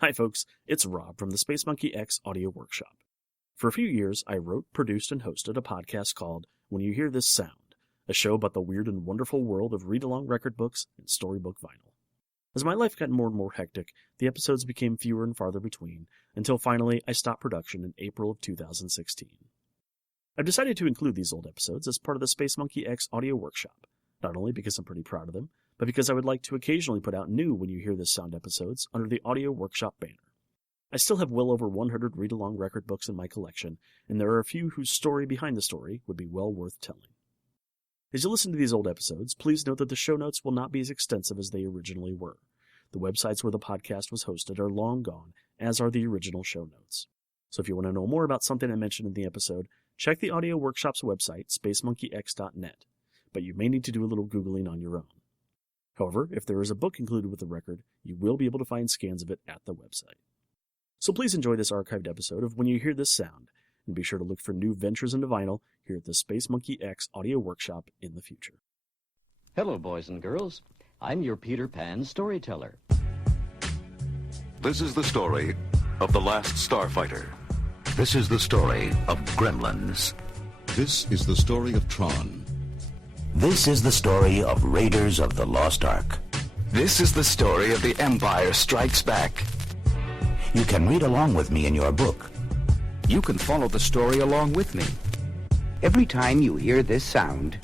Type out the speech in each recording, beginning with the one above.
Hi folks, it's Rob from the Space Monkey X Audio Workshop. For a few years, I wrote, produced, and hosted a podcast called When You Hear This Sound, a show about the weird and wonderful world of read-along record books and storybook vinyl. As my life got more and more hectic, the episodes became fewer and farther between, until finally I stopped production in April of 2016. I've decided to include these old episodes as part of the Space Monkey X Audio Workshop, not only because I'm pretty proud of them, but because I would like to occasionally put out new When You Hear This Sound episodes under the Audio Workshop banner. I still have well over 100 read-along record books in my collection, and there are a few whose story behind the story would be well worth telling. As you listen to these old episodes, please note that the show notes will not be as extensive as they originally were. The websites where the podcast was hosted are long gone, as are the original show notes. So if you want to know more about something I mentioned in the episode, check the Audio Workshop's website, spacemonkeyx.net, but you may need to do a little Googling on your own. However, if there is a book included with the record, you will be able to find scans of it at the website. So please enjoy this archived episode of When You Hear This Sound, and be sure to look for new ventures into vinyl here at the Space Monkey X Audio Workshop in the future. Hello, boys and girls. I'm your Peter Pan storyteller. This is the story of The Last Starfighter. This is the story of Gremlins. This is the story of Tron. This is the story of Raiders of the Lost Ark. This is the story of The Empire Strikes Back. You can read along with me in your book. You can follow the story along with me. Every time you hear this sound,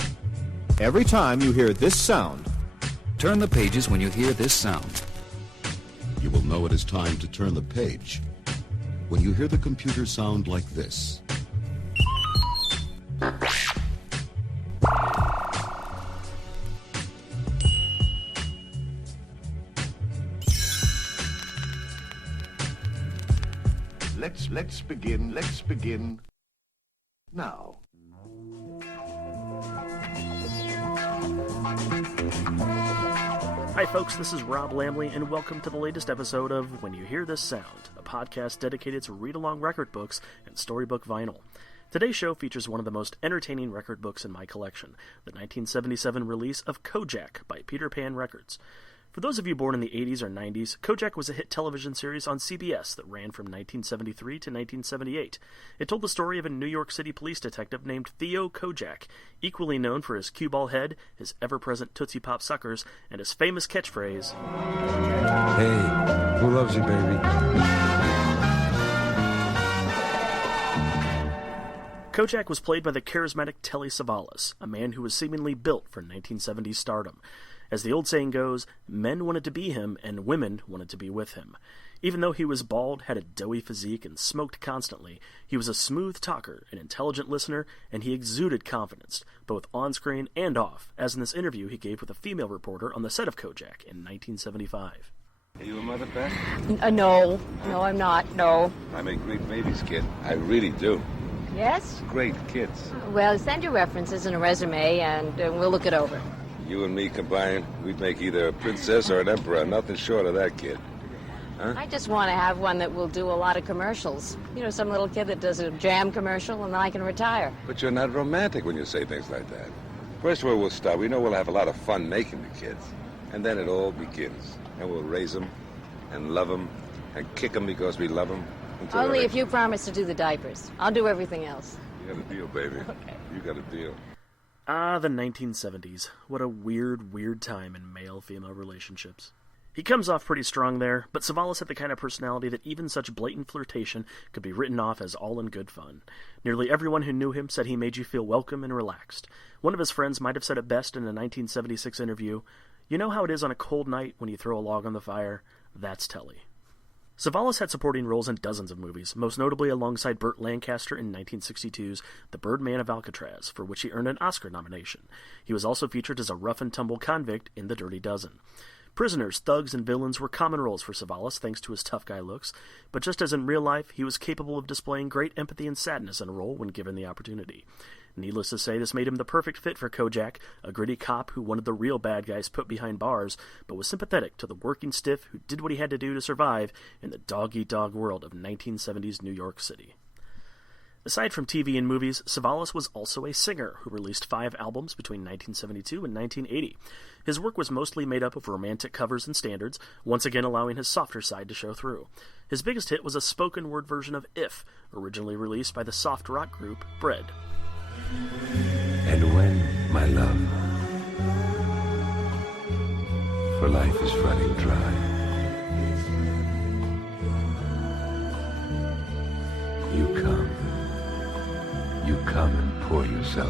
Turn the pages when you hear this sound. You will know it is time to turn the page when you hear the computer sound like this. Let's begin now. Hi folks, this is Rob Lamley, and welcome to the latest episode of When You Hear This Sound, a podcast dedicated to read-along record books and storybook vinyl. Today's show features one of the most entertaining record books in my collection, the 1977 release of Kojak by Peter Pan Records. For those of you born in the 80s or 90s, Kojak was a hit television series on CBS that ran from 1973 to 1978. It told the story of a New York City police detective named Theo Kojak, equally known for his cue ball head, his ever-present Tootsie Pop suckers, and his famous catchphrase, "Hey, who loves you, baby?" Kojak was played by the charismatic Telly Savalas, a man who was seemingly built for 1970s stardom. As the old saying goes, men wanted to be him and women wanted to be with him. Even though he was bald, had a doughy physique, and smoked constantly, he was a smooth talker, an intelligent listener, and he exuded confidence, both on-screen and off, as in this interview he gave with a female reporter on the set of Kojak in 1975. Are you a mother, Beth? No, I'm not, no. I make great babies, kid. I really do. Yes? Great kids. Well, send your references and a resume, and we'll look it over. You and me combined, we'd make either a princess or an emperor. Nothing short of that, kid. Huh? I just want to have one that will do a lot of commercials. You know, some little kid that does a jam commercial, and then I can retire. But you're not romantic when you say things like that. First where we'll start, we know we'll have a lot of fun making the kids. And then it all begins. And we'll raise them, and love them, and kick them because we love them. Only if you promise to do the diapers. I'll do everything else. You got a deal, baby. Okay. You got a deal. Ah, the 1970s. What a weird time in male-female relationships. He comes off pretty strong there, but Savalas had the kind of personality that even such blatant flirtation could be written off as all in good fun. Nearly everyone who knew him said he made you feel welcome and relaxed. One of his friends might have said it best in a 1976 interview, "You know how it is on a cold night when you throw a log on the fire? That's Telly." Savalas had supporting roles in dozens of movies, most notably alongside Burt Lancaster in 1962's The Birdman of Alcatraz, for which he earned an Oscar nomination. He was also featured as a rough-and-tumble convict in The Dirty Dozen. Prisoners, thugs, and villains were common roles for Savalas thanks to his tough guy looks, but just as in real life, he was capable of displaying great empathy and sadness in a role when given the opportunity. Needless to say, this made him the perfect fit for Kojak, a gritty cop who wanted the real bad guys put behind bars, but was sympathetic to the working stiff who did what he had to do to survive in the dog-eat-dog world of 1970s New York City. Aside from TV and movies, Savalas was also a singer who released 5 albums between 1972 and 1980. His work was mostly made up of romantic covers and standards, once again allowing his softer side to show through. His biggest hit was a spoken-word version of If, originally released by the soft rock group Bread. And when, my love, for life is running dry, you come and pour yourself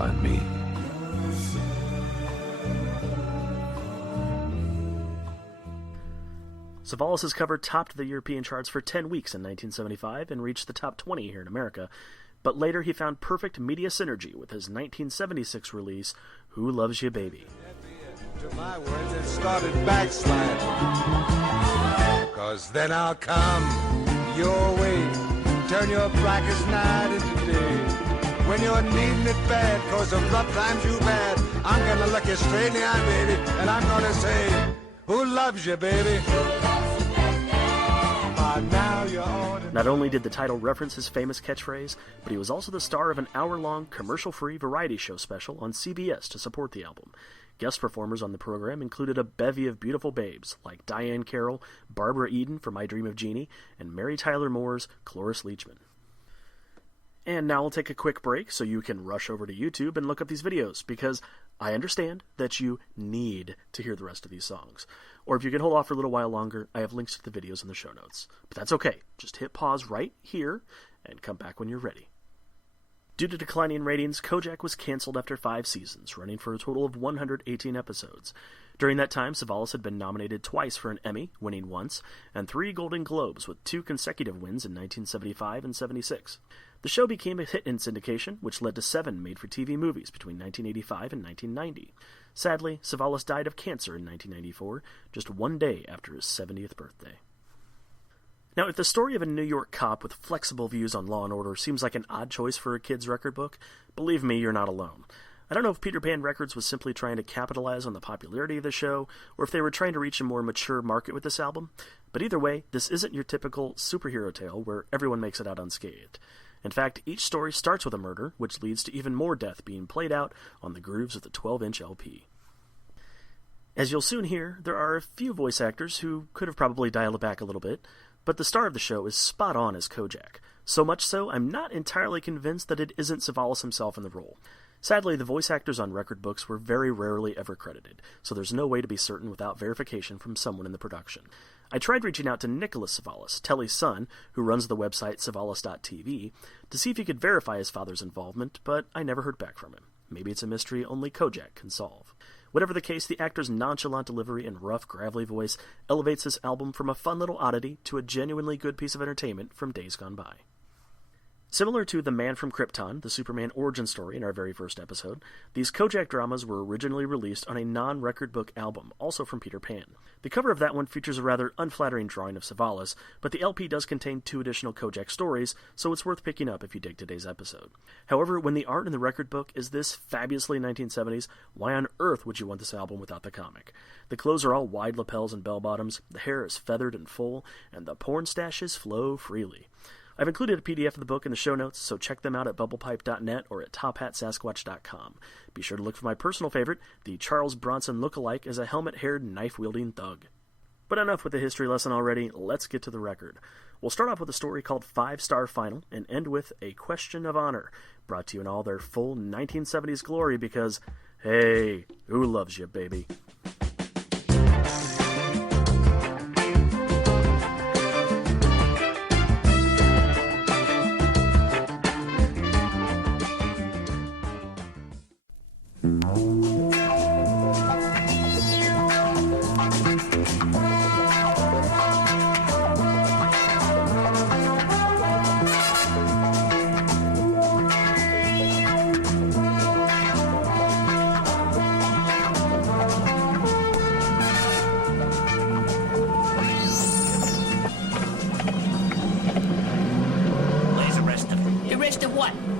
on me. Savalas' cover topped the European charts for 10 weeks in 1975 and reached the top 20 here in America, but later he found perfect media synergy with his 1976 release, Who Loves Ya Baby? To my words, it started backsliding. 'Cause then I'll come your way, turn your blackest night into day. When you're needing it bad, 'cause of rough times you've had, I'm gonna look you straight in the eye, baby, and I'm gonna say, who loves you, baby? Not only did the title reference his famous catchphrase, but he was also the star of an hour-long, commercial-free variety show special on CBS to support the album. Guest performers on the program included a bevy of beautiful babes like Diane Carroll, Barbara Eden from I Dream of Jeannie, and Mary Tyler Moore's Cloris Leachman. And now we'll take a quick break so you can rush over to YouTube and look up these videos, because I understand that you need to hear the rest of these songs. Or if you can hold off for a little while longer, I have links to the videos in the show notes. But that's okay. Just hit pause right here and come back when you're ready. Due to declining ratings, Kojak was canceled after 5 seasons, running for a total of 118 episodes. During that time, Savalas had been nominated twice for an Emmy, winning once, and 3 Golden Globes, with 2 consecutive wins in 1975 and 76. The show became a hit in syndication, which led to 7 made-for-TV movies between 1985 and 1990. Sadly, Savalas died of cancer in 1994, just 1 day after his 70th birthday. Now, if the story of a New York cop with flexible views on law and order seems like an odd choice for a kid's record book, believe me, you're not alone. I don't know if Peter Pan Records was simply trying to capitalize on the popularity of the show, or if they were trying to reach a more mature market with this album, but either way, this isn't your typical superhero tale where everyone makes it out unscathed. In fact, each story starts with a murder, which leads to even more death being played out on the grooves of the 12-inch LP. As you'll soon hear, there are a few voice actors who could have probably dialed it back a little bit, but the star of the show is spot on as Kojak. So much so, I'm not entirely convinced that it isn't Savalas himself in the role. Sadly, the voice actors on record books were very rarely ever credited, so there's no way to be certain without verification from someone in the production. I tried reaching out to Nicholas Savalas, Telly's son, who runs the website Savalas.tv, to see if he could verify his father's involvement, but I never heard back from him. Maybe it's a mystery only Kojak can solve. Whatever the case, the actor's nonchalant delivery and rough, gravelly voice elevates this album from a fun little oddity to a genuinely good piece of entertainment from days gone by. Similar to The Man from Krypton, the Superman origin story in our very first episode, these Kojak dramas were originally released on a non-record book album, also from Peter Pan. The cover of that one features a rather unflattering drawing of Savalas, but the LP does contain 2 additional Kojak stories, so it's worth picking up if you dig today's episode. However, when the art in the record book is this fabulously 1970s, why on earth would you want this album without the comic? The clothes are all wide lapels and bell-bottoms, the hair is feathered and full, and the porn stashes flow freely. I've included a PDF of the book in the show notes, so check them out at bubblepipe.net or at tophatsasquatch.com. Be sure to look for my personal favorite, the Charles Bronson look-alike as a helmet-haired, knife-wielding thug. But enough with the history lesson already, let's get to the record. We'll start off with a story called 5-Star Final and end with A Question of Honor, brought to you in all their full 1970s glory because, hey, who loves you, baby?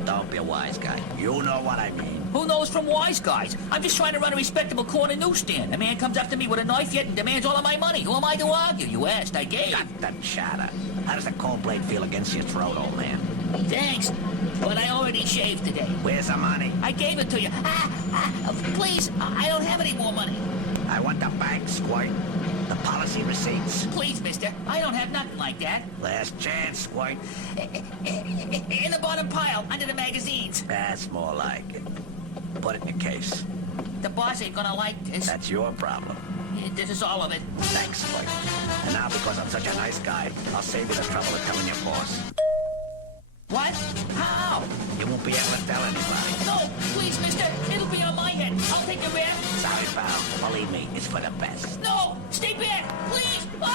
Don't be a wise guy. You know what I mean. Who knows from wise guys? I'm just trying to run a respectable corner newsstand. A man comes up to me with a knife yet and demands all of my money. Who am I to argue? You asked, I gave. Got the chatter. How does the cold blade feel against your throat, old man? Thanks, but I already shaved today. Where's the money? I gave it to you. Please, I don't have any more money. I want the bank, Squirt. The policy receipts. Please, mister, I don't have nothing like that. Last chance, Squirt. In the bottom pile, under the magazines. That's more like it. Put it in your case. The boss ain't gonna like this. That's your problem. This is all of it. Thanks, Squirt. And now, because I'm such a nice guy, I'll save you the trouble of telling your boss. What? How? You won't be able to tell anybody. No, please, mister. It'll be on my head. I'll take your bet. Sorry, pal. Believe me, it's for the best. No, stay back, please. Ah!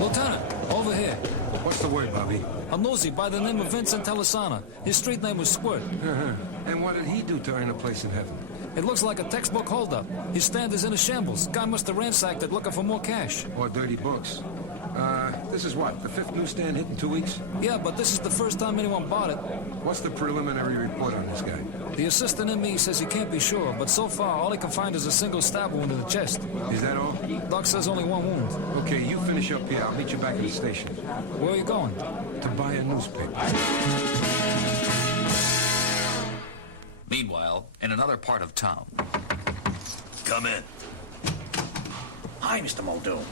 Lieutenant, over here. What's the word, Bobby? A nosy by the name of Vincent Telisana. His street name was Squirt. And what did he do to earn a place in heaven? It looks like a textbook holdup. His stand is in a shambles. Guy must have ransacked it looking for more cash. Or dirty books. This is what, the 5th newsstand hit in 2 weeks? Yeah, but this is the first time anyone bought it. What's the preliminary report on this guy? The assistant ME says he can't be sure, but so far all he can find is a single stab wound in the chest. Is that all? Doc says only one wound. Okay, you finish up here. I'll meet you back at the station. Where are you going? To buy a newspaper. Meanwhile, in another part of town. Come in. Hi, Mr. Muldoon.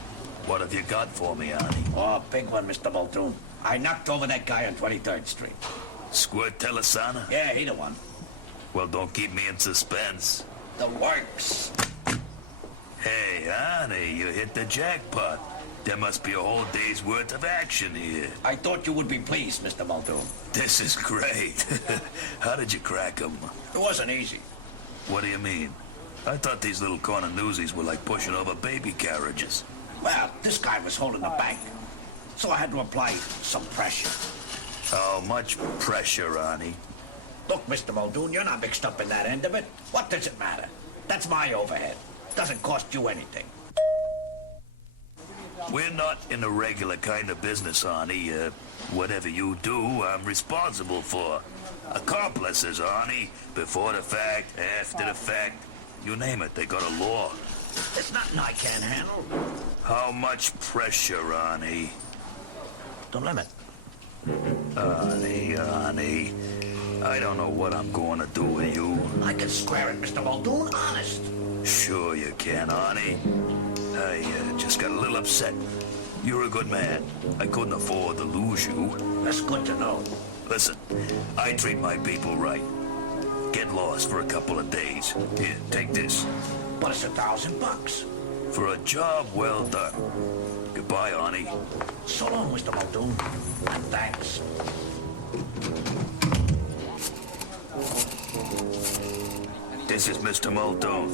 What have you got for me, Arnie? Oh, big one, Mr. Muldoon. I knocked over that guy on 23rd Street. Squirt Telisana? Yeah, he the one. Well, don't keep me in suspense. The works. Hey, Arnie, you hit the jackpot. There must be a whole day's worth of action here. I thought you would be pleased, Mr. Muldoon. This is great. How did you crack 'em? It wasn't easy. What do you mean? I thought these little corner newsies were like pushing over baby carriages. Well, this guy was holding the bank, so I had to apply some pressure. How much pressure, Arnie? Look, Mr. Muldoon, you're not mixed up in that end of it. What does it matter? That's my overhead. Doesn't cost you anything. We're not in the regular kind of business, Arnie. Whatever you do, I'm responsible for. Accomplices, Arnie. Before the fact, after the fact. You name it, they got a law. There's nothing I can't handle. How much pressure, Arnie? The limit. Arnie. I don't know what I'm going to do with you. I can square it, Mr. Muldoon, honest. Sure you can, Arnie. I just got a little upset. You're a good man. I couldn't afford to lose you. That's good to know. Listen, I treat my people right. Get lost for a couple of days. Here, take this. But it's $1,000. For a job well done. Goodbye, Arnie. So long, Mr. Muldoon. And thanks. This is Mr. Muldoon.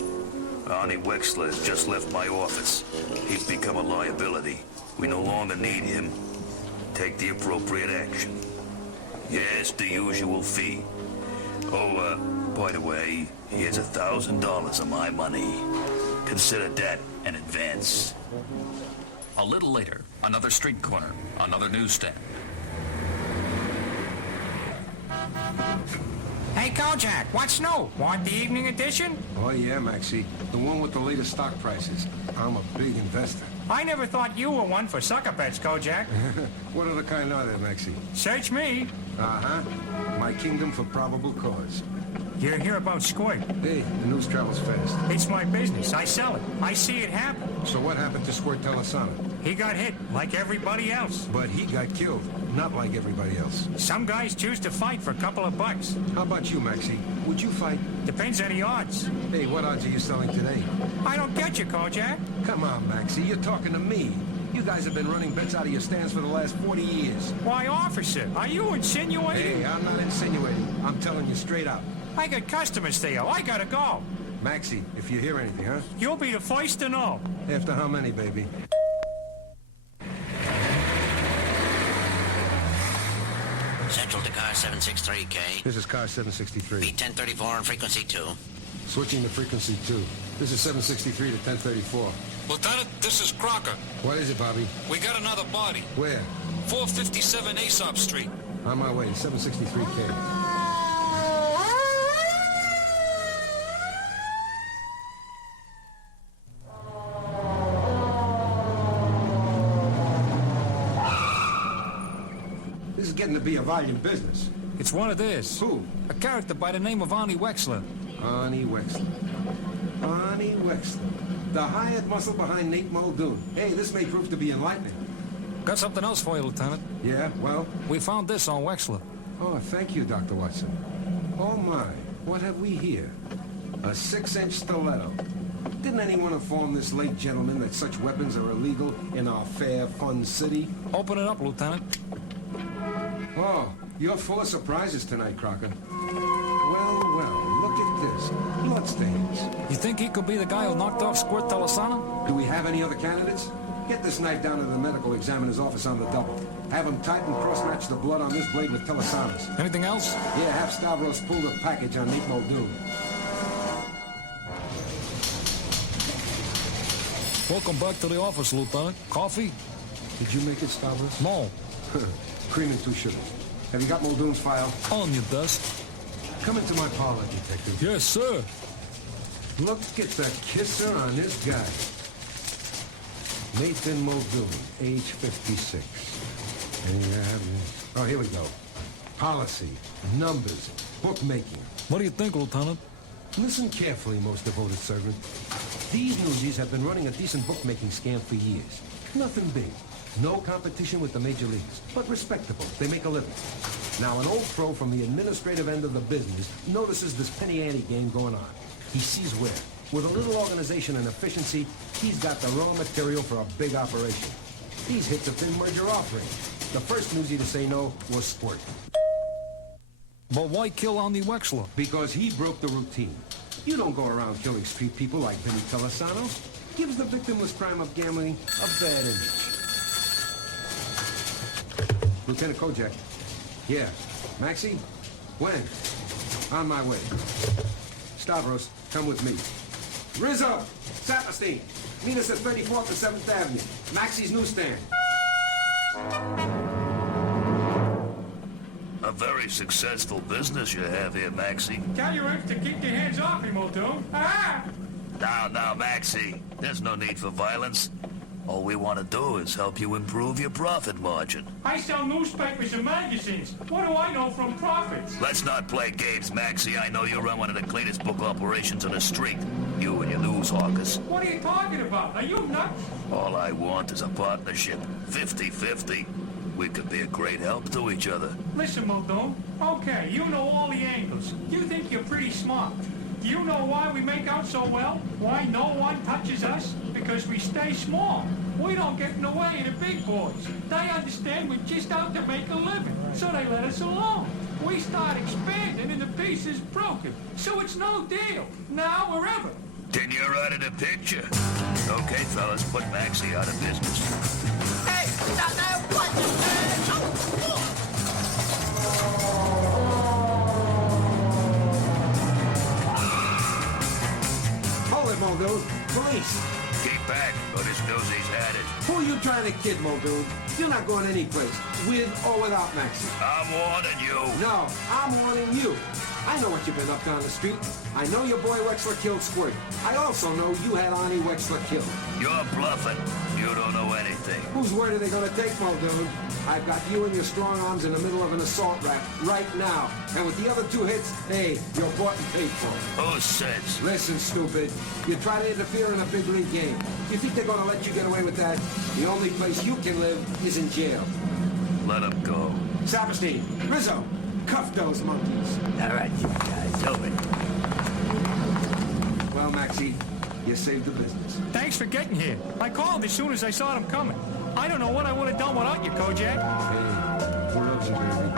Arnie Wexler has just left my office. He's become a liability. We no longer need him. Take the appropriate action. Yes, the usual fee. Oh, by the way, here's $1,000 of my money. Consider that an advance. A little later, another street corner, another newsstand. Hey, Kojak, what's new? Want the evening edition? Oh, yeah, Maxie. The one with the latest stock prices. I'm a big investor. I never thought you were one for sucker bets, Kojak. What other kind are there, Maxie? Search me. Uh-huh. My kingdom for probable cause. You hear about Squirt? Hey, the news travels fast. It's my business. I sell it. I see it happen. So what happened to Squirt Telisana? He got hit, like everybody else. But he got killed, not like everybody else. Some guys choose to fight for a couple of bucks. How about you, Maxie? Would you fight? Depends on the odds. Hey, what odds are you selling today? I don't get you, Kojak. Come on, Maxie, you're talking to me. You guys have been running bets out of your stands for the last 40 years. Why, officer, are you insinuating? Hey, I'm not insinuating. I'm telling you straight up. I got customers, Theo. I gotta go. Maxie, if you hear anything, huh? You'll be the first to know. After how many, baby? Central to car 763K. This is car 763. Beat 1034 on frequency 2. Switching to frequency 2. This is 763 to 1034. Lieutenant, this is Crocker. What is it, Bobby? We got another body. Where? 457 Aesop Street. On my way, 763K. getting to be a volume business. It's one of theirs. Who? A character by the name of Arnie Wexler. Arnie Wexler. Arnie Wexler. The hired muscle behind Nate Muldoon. Hey, this may prove to be enlightening. Got something else for you, Lieutenant. Yeah, well? We found this on Wexler. Oh, thank you, Dr. Watson. Oh, my. What have we here? A 6-inch stiletto. Didn't anyone inform this late gentleman that such weapons are illegal in our fair, fun city? Open it up, Lieutenant. Oh, you're full of surprises tonight, Crocker. Well, look at this. Bloodstains. You think he could be the guy who knocked off Squirt Telasana? Do we have any other candidates? Get this knife down to the medical examiner's office on the double. Have him tighten cross-match the blood on this blade with Telasana's. Anything else? Yeah, have Stavros pull the package on Nate Muldoon. Welcome back to the office, Lieutenant. Coffee? Did you make it, Stavros? No. Cream and 2 sugars. Have you got Muldoon's file? On your desk. Come into my parlor, detective. Yes, sir. Look at the kisser on this guy. Nathan Muldoon, age 56. Oh, here we go. Policy, numbers, bookmaking. What do you think, Lieutenant? Listen carefully, most devoted servant. These newsies have been running a decent bookmaking scam for years. Nothing big. No competition with the major leagues, but respectable. They make a living. Now, an old pro from the administrative end of the business notices this penny-ante game going on. He sees where, with a little organization and efficiency, he's got the raw material for a big operation. These hits a thin merger offering. The first newsie to say no was Squirt. But why kill Arnie Wexler? Because he broke the routine. You don't go around killing street people like Vinny Telasano. Gives the victimless crime of gambling a bad image. Lieutenant Kojak. Yeah. Maxie? When? On my way. Stavros, come with me. Rizzo! Saperstein! Meet us at 34th and 7th Avenue. Maxie's newsstand. A very successful business you have here, Maxie. Tell your imps to keep their hands off me, Muldoon. Ah! Now, Maxie. There's no need for violence. All we want to do is help you improve your profit margin. I sell newspapers and magazines. What do I know from profits? Let's not play games, Maxie. I know you run one of the cleanest book operations on the street. You and your news hawkers. What are you talking about? Are you nuts? All I want is a partnership. 50-50. We could be a great help to each other. Listen, Muldoon. Okay, you know all the angles. You think you're pretty smart. Do you know why we make out so well? Why no one touches us? Because we stay small. We don't get in the way of the big boys. They understand we're just out to make a living, so they let us alone. We start expanding and the piece is broken, so it's no deal, now or ever. Then you're out of the picture. Okay, fellas, put Maxie out of business. Hey, what? Hold it, Muldoon. Police. Keep back, or this nosie's had it. Who are you trying to kid, Muldoon? You're not going anyplace, with or without Maxie. I'm warning you. No, I'm warning you. I know what you've been up to on the street. I know your boy Wexler killed Squirt. I also know you had Arnie Wexler killed. You're bluffing. You don't know anything. Whose word are they going to take, Muldoon? I've got you and your strong arms in the middle of an assault rap right now. And with the other 2 hits, hey, you're bought and paid for. Who says? Listen, stupid. You try to interfere in a big league game. You think they're going to let you get away with that? The only place you can live is in jail. Let him go. Saperstein, Rizzo, cuff those monkeys. All right, you guys, open. Well, Maxie, you saved the business. Thanks for getting here. I called as soon as I saw them coming. I don't know what I would have done without you, Kojak. Hey, who loves you, baby?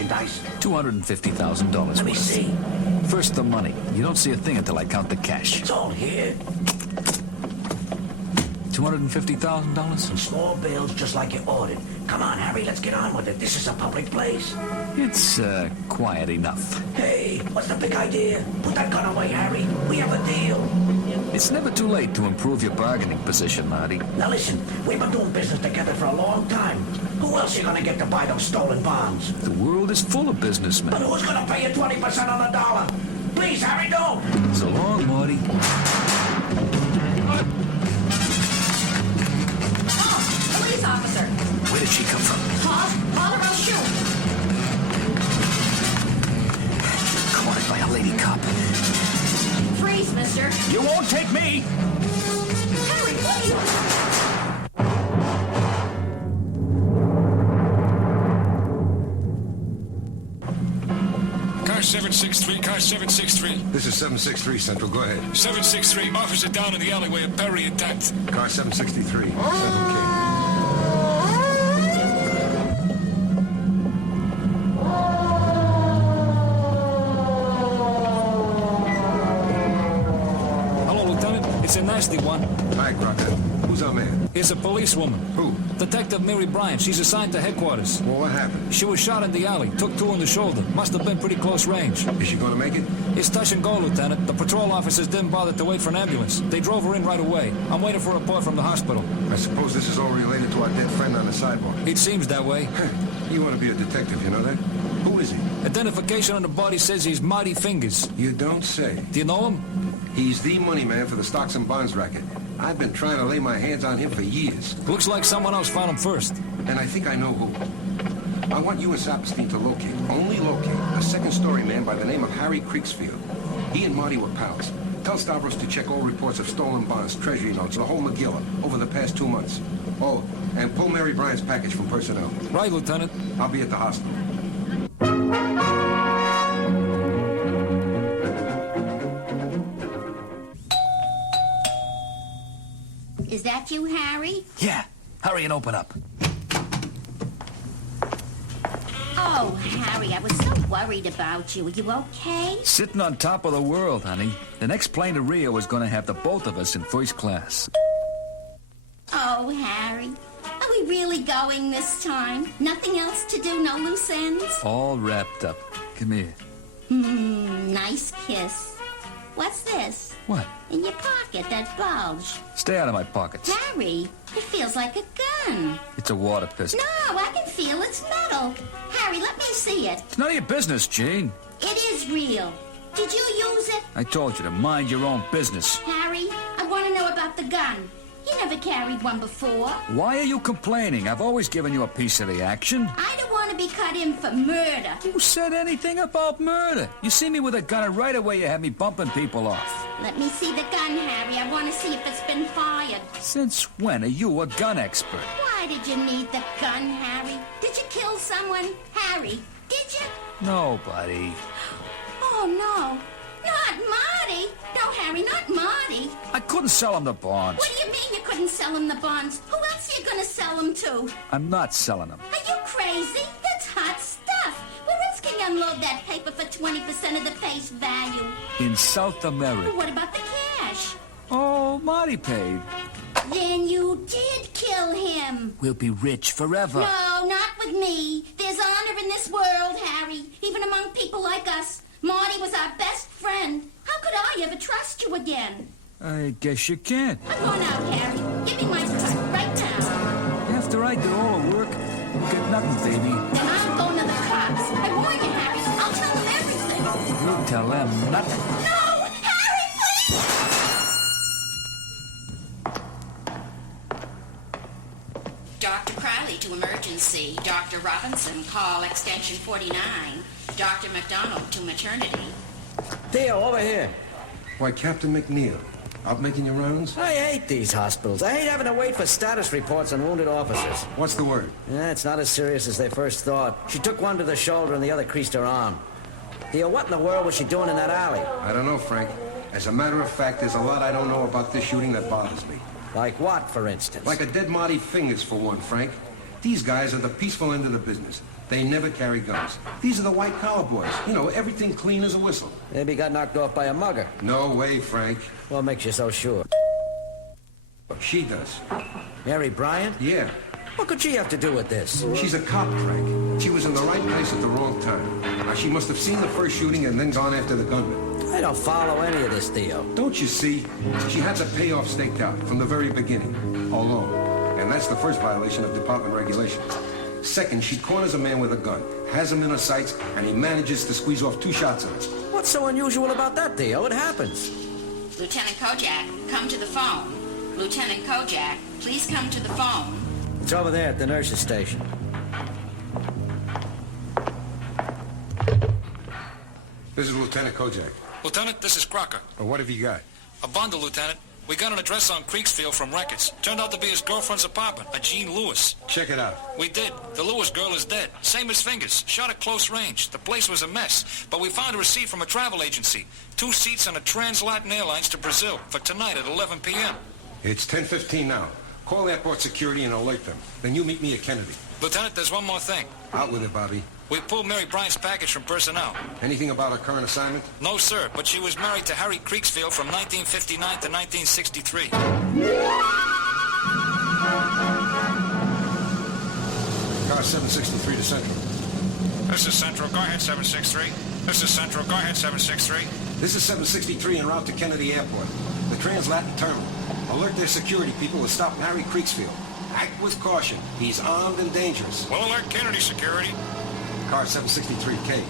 merchandise? $250,000. Let me see. First, the money. You don't see a thing until I count the cash. It's all here. $250,000? In small bills, just like you ordered. Come on, Harry, let's get on with it. This is a public place. It's, quiet enough. Hey, what's the big idea? Put that gun away, Harry. We have a deal. It's never too late to improve your bargaining position, Marty. Now listen, we've been doing business together for a long time. Who else are you gonna get to buy those stolen bonds? The world is full of businessmen. But who's gonna pay you 20% on the dollar? Please, Harry, don't! So long, Marty. Police officer. Where did she come from? Call her, I'll shoot. Cornered by a lady cop. Freeze, mister. You won't take me! Harry, please. Car 763, car 763. This is 763 Central. Go ahead. 763, officer down in the alleyway, Barry attacked. Car 763. Central King. Hello, Lieutenant. It's a nasty one. Hi, Crockett. Who's our man? It's a policewoman. Who? Detective Mary Bryant. She's assigned to headquarters. Well, what happened? She was shot in the alley. Took two in the shoulder. Must have been pretty close range. Is she going to make it? It's touch and go, Lieutenant. The patrol officers didn't bother to wait for an ambulance. They drove her in right away. I'm waiting for a report from the hospital. I suppose this is all related to our dead friend on the sidewalk. It seems that way. You want to be a detective, you know that? Who is he? Identification on the body says he's Marty Fingers. You don't say. Do you know him? He's the money man for the stocks and bonds racket. I've been trying to lay my hands on him for years. Looks like someone else found him first. And I think I know who. I want you and Saperstein to locate, only locate, a second-story man by the name of Harry Creeksfield. He and Marty were pals. Tell Stavros to check all reports of stolen bonds, treasury notes, the whole McGilla over the past 2 months. Oh, and pull Mary Bryant's package from personnel. Right, Lieutenant. I'll be at the hospital. Is that you, Harry? Yeah. Hurry and open up. Oh, Harry, I was so worried about you. Are you okay? Sitting on top of the world, honey. The next plane to Rio is going to have the both of us in first class. Oh, Harry. Are we really going this time? Nothing else to do? No loose ends? All wrapped up. Come here. Nice kiss. What's this? What? In your pocket, that bulge. Stay out of my pockets. Harry, it feels like a gun. It's a water pistol. No, I can feel it's metal. Harry, let me see it. It's none of your business, Jane. It is real. Did you use it? I told you to mind your own business. Harry, I want to know about the gun. You never carried one before. Why are you complaining? I've always given you a piece of the action. I don't want to be cut in for murder. Who said anything about murder? You see me with a gun and right away you have me bumping people off. Let me see the gun, Harry. I want to see if it's been fired. Since when are you a gun expert? Why did you need the gun, Harry? Did you kill someone? Harry, did you? Nobody. Oh, no. Not Marty. No, Harry, not Marty. I couldn't sell him the bonds. What do you mean you couldn't sell him the bonds? Who else are you going to sell them to? I'm not selling them. Are you crazy? That's hot stuff. Where else can you unload that paper for 20% of the face value? In South America. What about the cash? Oh, Marty paid. Then you did kill him. We'll be rich forever. No, not with me. There's honor in this world, Harry, even among people like us. Marty was our best friend. How could I ever trust you again? I guess you can't. I'm going out, Harry. Give me my cut right now. After I do all the work, you get nothing, baby. Then I'm going to the cops. I warn you, Harry. I'll tell them everything. You tell them nothing. No! Harry, please! Dr. Crowley to emergency. Dr. Robinson, call extension 49. Dr. McDonald to maternity. Theo, over here. Why, Captain McNeil. Out making your rounds? I hate these hospitals. I hate having to wait for status reports on wounded officers. What's the word? It's not as serious as they first thought. She took one to the shoulder and the other creased her arm. Theo, what in the world was she doing in that alley? I don't know, Frank. As a matter of fact, there's a lot I don't know about this shooting that bothers me. Like what, for instance? Like a dead Marty Fingers, for one, Frank. These guys are the peaceful end of the business. They never carry guns. These are the white-collar boys. You know, everything clean as a whistle. Maybe he got knocked off by a mugger. No way, Frank. What makes you so sure? She does. Mary Bryant? Yeah. What could she have to do with this? She's a cop, Frank. She was in the right place at the wrong time. Now, she must have seen the first shooting and then gone after the gunman. I don't follow any of this, Theo. Don't you see? She had the payoff staked out from the very beginning, alone. And that's the first violation of department regulations. Second, she corners a man with a gun, has him in her sights, and he manages to squeeze off 2 shots at us. What's so unusual about that, Theo? It happens. Lieutenant Kojak, come to the phone. Lieutenant Kojak, please come to the phone. It's over there at the nurse's station. This is Lieutenant Kojak. Lieutenant, this is Crocker. What have you got? A bundle, Lieutenant. We got an address on Creeksfield from records. Turned out to be his girlfriend's apartment, a Jean Lewis. Check it out. We did. The Lewis girl is dead. Same as Fingers. Shot at close range. The place was a mess. But we found a receipt from a travel agency. 2 seats on a Trans-Latin Airlines to Brazil for tonight at 11 p.m. It's 10:15 now. Call airport security and alert them. Then you meet me at Kennedy. Lieutenant, there's one more thing. Out with it, Bobby. We pulled Mary Bryant's package from personnel. Anything about her current assignment? No, sir, but she was married to Harry Creeksfield from 1959 to 1963. Car 763 to Central. This is Central. Go ahead, 763. This is Central. Go ahead, 763. This is 763 en route to Kennedy Airport. The Trans-Latin Terminal. Alert their security people to stop Harry Creeksfield. Act with caution. He's armed and dangerous. We'll alert Kennedy security. Car 763K.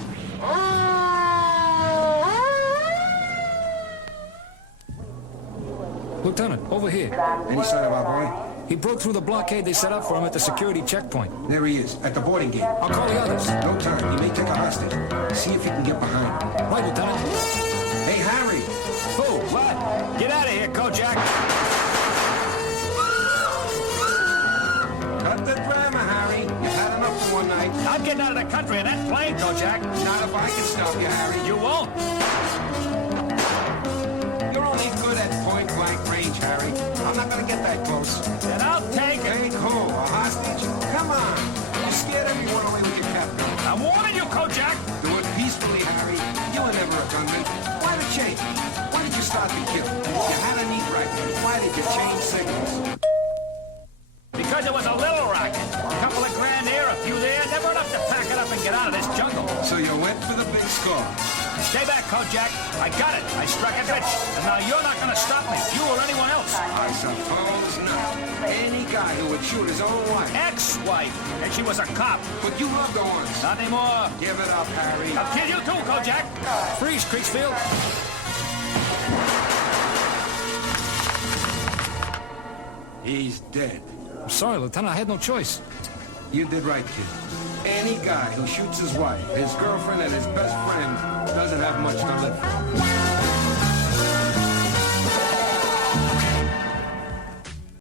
Lieutenant, over here. Any sign of our boy? He broke through the blockade they set up for him at the security checkpoint. There he is, at the boarding gate. I'll call the others. No time. He may take a hostage. See if you can get behind him. Right, Lieutenant. Hey, Harry. Who? What? Get out of here, Kojak. Cut the drama, Harry. You've had enough for one night. I'm getting out of the country in that plane, Kojak. Not if I can stop you, Harry. You won't. You're only good at point-blank range, Harry. I'm not going to get that close. Then I'll take it. Take who? A hostage? Come on. You scared everyone away with your captain. I'm warning you, Kojak. Do it peacefully, Harry. You were never a gunman. Why the change? Why did you start the kill? You had a neat record. Why did you change signals? Because it was a little racket. A couple of grand here, a few there. Never enough to pack it up and get out of this jungle. So you went for the big score. Stay back, Kojak. I got it. I struck it rich. And now you're not going to stop me. You or anyone else. I suppose not. Any guy who would shoot his own wife. Ex-wife. And she was a cop. But you loved her once. Not anymore. Give it up, Harry. I'll kill you too, Kojak. Freeze, Creeksfield. He's dead. I'm sorry, Lieutenant. I had no choice. You did right, kid. Any guy who shoots his wife, his girlfriend, and his best friend doesn't have much to live for.